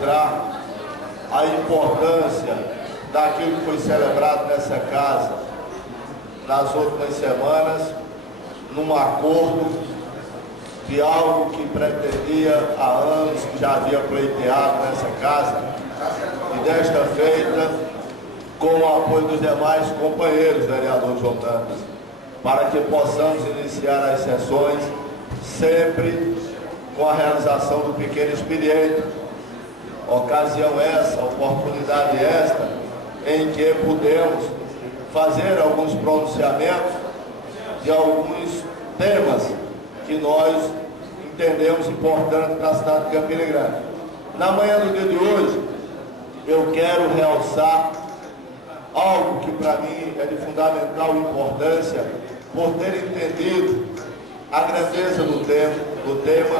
registrar a importância daquilo que foi celebrado nessa casa nas últimas semanas, num acordo de algo que pretendia há anos, que já havia pleiteado nessa casa, e desta feita, com o apoio dos demais companheiros, vereador João Dantas, para que possamos iniciar as sessões sempre com a realização do pequeno expediente. Ocasião essa, oportunidade esta, em que podemos fazer alguns pronunciamentos de alguns temas que nós entendemos importantes para a cidade de Campina Grande. Na manhã do dia de hoje, eu quero realçar algo que para mim é de fundamental importância, por ter entendido a grandeza do tema,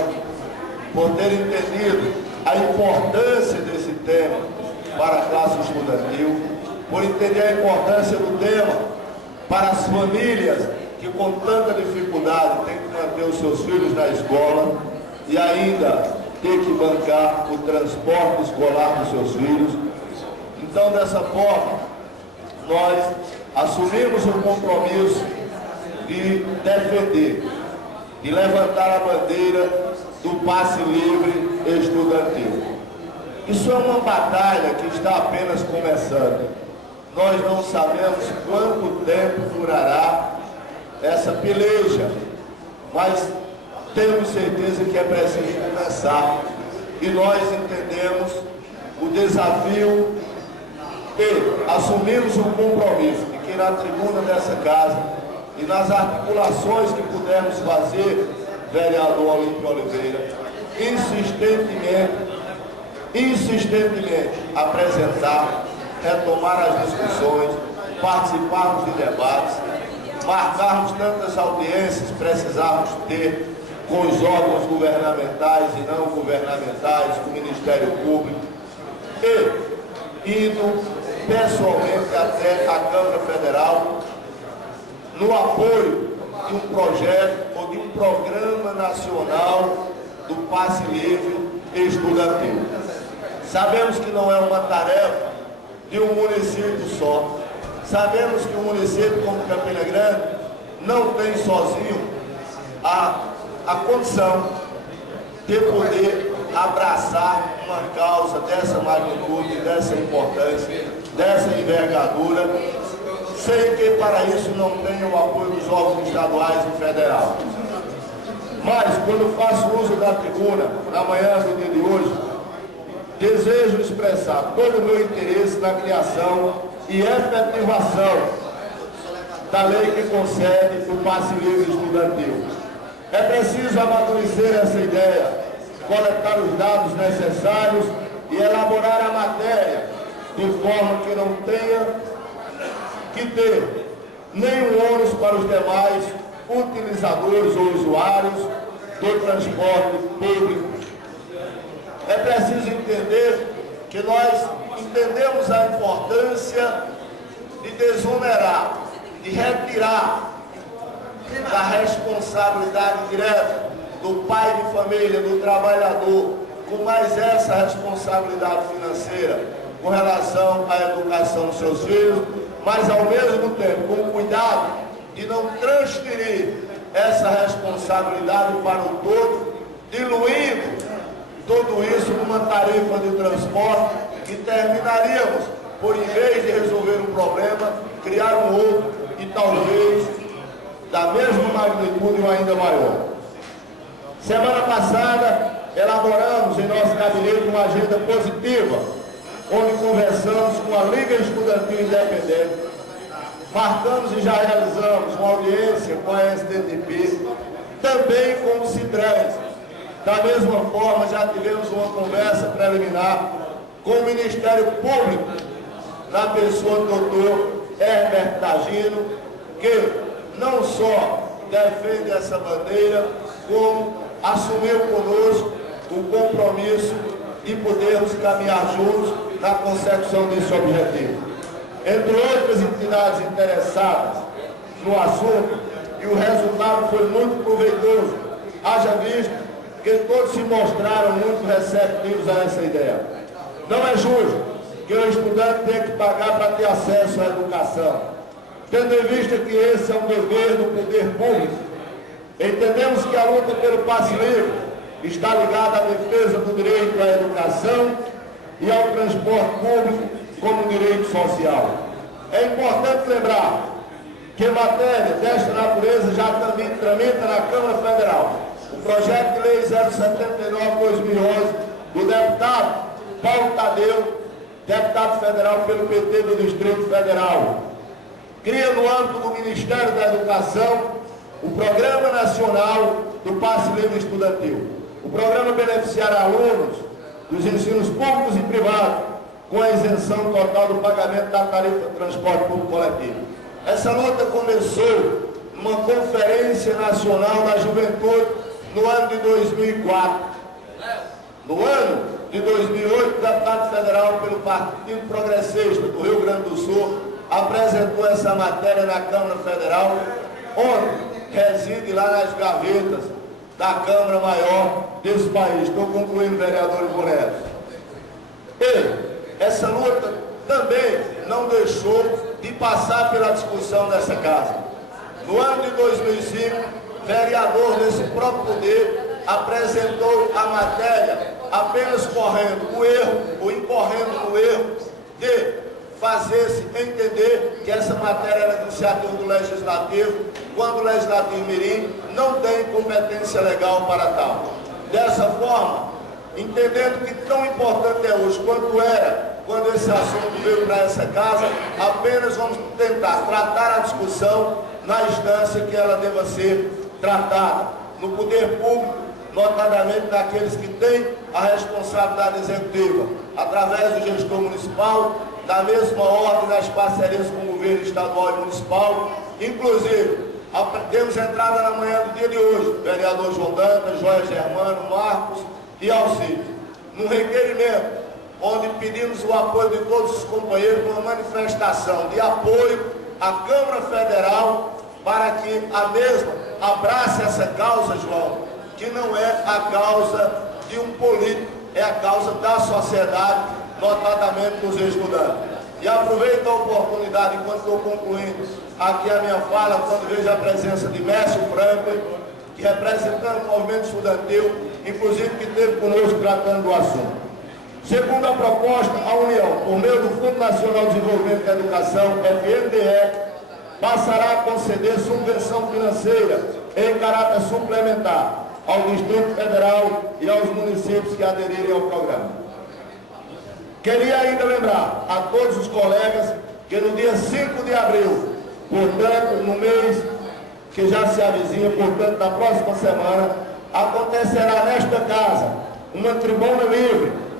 por ter entendido a importância desse tema para a classe estudantil, por entender a importância do tema para as famílias que com tanta dificuldade têm que manter os seus filhos na escola e ainda ter que bancar o transporte escolar dos seus filhos. Então, dessa forma, nós assumimos o compromisso de defender, de levantar a bandeira do passe livre estudantil. Isso é uma batalha que está apenas começando. Nós não sabemos quanto tempo durará essa peleja, mas temos certeza que é preciso começar. E nós entendemos o desafio e assumimos o compromisso de que na tribuna dessa casa e nas articulações que pudermos fazer, vereador Olímpio Oliveira, insistentemente apresentar, retomar as discussões, participarmos de debates, marcarmos tantas audiências precisarmos ter com os órgãos governamentais e não governamentais, com o Ministério Público, e indo pessoalmente até a Câmara Federal no apoio de um projeto ou de um programa nacional do passe livre estudantil. Sabemos que não é uma tarefa de um município só. Sabemos que um município como Campina Grande não tem sozinho a condição de poder abraçar uma causa dessa magnitude, dessa importância, dessa envergadura, sem que para isso não tenha o apoio dos órgãos estaduais e federal. Mas, quando faço uso da tribuna, na manhã do dia de hoje, desejo expressar todo o meu interesse na criação e efetivação da lei que concede o passe livre estudantil. É preciso amadurecer essa ideia, coletar os dados necessários e elaborar a matéria de forma que não tenha que ter nenhum ônus para os demais utilizadores ou usuários do transporte público. É preciso entender que nós entendemos a importância de desonerar, de retirar da responsabilidade direta do pai de família, do trabalhador, com mais essa responsabilidade financeira com relação à educação dos seus filhos, mas ao mesmo tempo com cuidado de não transferir essa responsabilidade para o todo, diluindo tudo isso numa tarifa de transporte que terminaríamos por, em vez de resolver um problema, criar um outro e talvez da mesma magnitude ou ainda maior. Semana passada, elaboramos em nosso gabinete uma agenda positiva, onde conversamos com a Liga Estudantil Independente, marcamos e já realizamos uma audiência com a STTP, também com o CIDRES. Da mesma forma, já tivemos uma conversa preliminar com o Ministério Público, na pessoa do doutor Herbert Tagino, que não só defende essa bandeira, como assumiu conosco o compromisso de podermos caminhar juntos na consecução desse objetivo. Entre outras entidades interessadas no assunto, e o resultado foi muito proveitoso, haja visto que todos se mostraram muito receptivos a essa ideia. Não é justo que o estudante tenha que pagar para ter acesso à educação. Tendo em vista que esse é um dever do poder público, entendemos que a luta pelo passe livre está ligada à defesa do direito à educação e ao transporte público como direito social. É importante lembrar que matéria desta natureza já tramita na Câmara Federal o projeto de lei 079/2011 do deputado Paulo Tadeu, deputado federal pelo PT do Distrito Federal. Cria no âmbito do Ministério da Educação o Programa Nacional do Passe Livre Estudantil. O programa beneficiará alunos dos ensinos públicos e privados com a isenção total do pagamento da tarifa de transporte público coletivo. Essa luta começou numa Conferência Nacional da Juventude no ano de 2004. No ano de 2008, o deputado federal pelo Partido Progressista do Rio Grande do Sul apresentou essa matéria na Câmara Federal, onde reside lá nas gavetas da Câmara Maior desse país. Estou concluindo, vereador Bonés. E essa luta também não deixou de passar pela discussão dessa casa. No ano de 2005, vereador desse próprio poder apresentou a matéria apenas correndo o erro, ou incorrendo no erro, de fazer-se entender que essa matéria era iniciativa do Legislativo, quando o Legislativo Mirim não tem competência legal para tal. Dessa forma, entendendo que tão importante é hoje quanto era quando esse assunto veio para essa casa, apenas vamos tentar tratar a discussão na instância que ela deva ser tratada, no poder público, notadamente daqueles que têm a responsabilidade executiva, através do gestor municipal, da mesma ordem nas parcerias com o governo estadual e municipal. Inclusive, temos entrada na manhã do dia de hoje, vereador João Dantas, Joia Germano, Marcos e Alcides, num requerimento, onde pedimos o apoio de todos os companheiros com uma manifestação de apoio à Câmara Federal para que a mesma abrace essa causa, João, que não é a causa de um político, é a causa da sociedade, notadamente dos estudantes. E aproveito a oportunidade, enquanto estou concluindo aqui a minha fala, quando vejo a presença de Mércio Franklin, que representando o movimento estudantil, inclusive que esteve conosco tratando do assunto. Segundo a proposta, a União, por meio do Fundo Nacional de Desenvolvimento da Educação, FNDE, passará a conceder subvenção financeira em caráter suplementar ao Distrito Federal e aos municípios que aderirem ao programa. Queria ainda lembrar a todos os colegas que no dia 5 de abril, portanto, no mês que já se avizinha, portanto, na próxima semana, acontecerá nesta casa uma tribuna livre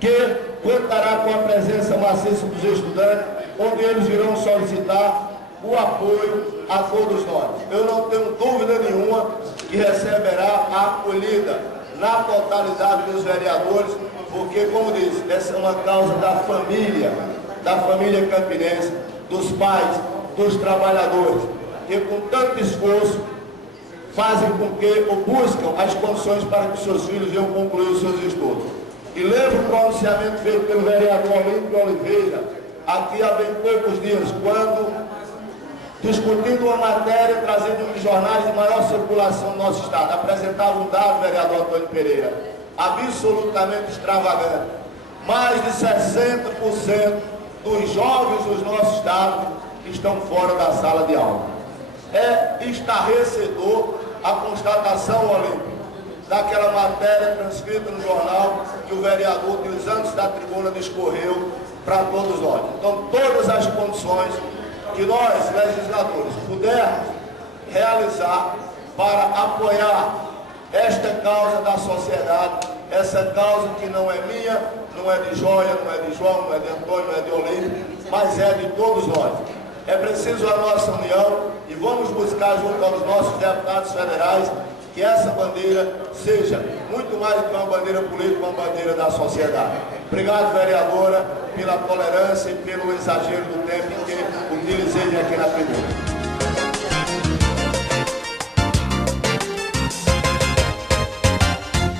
que contará com a presença maciça dos estudantes, onde eles irão solicitar o apoio a todos nós. Eu não tenho dúvida nenhuma que receberá a acolhida na totalidade dos vereadores, porque, como disse, essa é uma causa da família campinense, dos pais, dos trabalhadores, que com tanto esforço fazem com que ou buscam as condições para que seus filhos venham concluir os seus estudos. E lembro o pronunciamento feito pelo vereador Olímpio Oliveira, aqui há bem poucos dias, quando, discutindo uma matéria, trazendo um dos jornais de maior circulação no nosso estado, apresentava um dado, vereador Antônio Pereira, absolutamente extravagante. Mais de 60% dos jovens do nosso estado estão fora da sala de aula. É estarrecedor a constatação, Olímpio, daquela matéria transcrita no jornal que o vereador, utilizando-se da tribuna, discorreu para todos nós. Então, todas as condições que nós, legisladores, pudermos realizar para apoiar esta causa da sociedade, essa causa que não é minha, não é de Joia, não é de João, não é de Antônio, não é de Olímpio, mas é de todos nós. É preciso a nossa união e vamos buscar junto aos nossos deputados federais que essa bandeira seja muito mais do que uma bandeira política, uma bandeira da sociedade. Obrigado, vereadora, pela tolerância e pelo exagero do tempo que utilizei aqui na tribuna.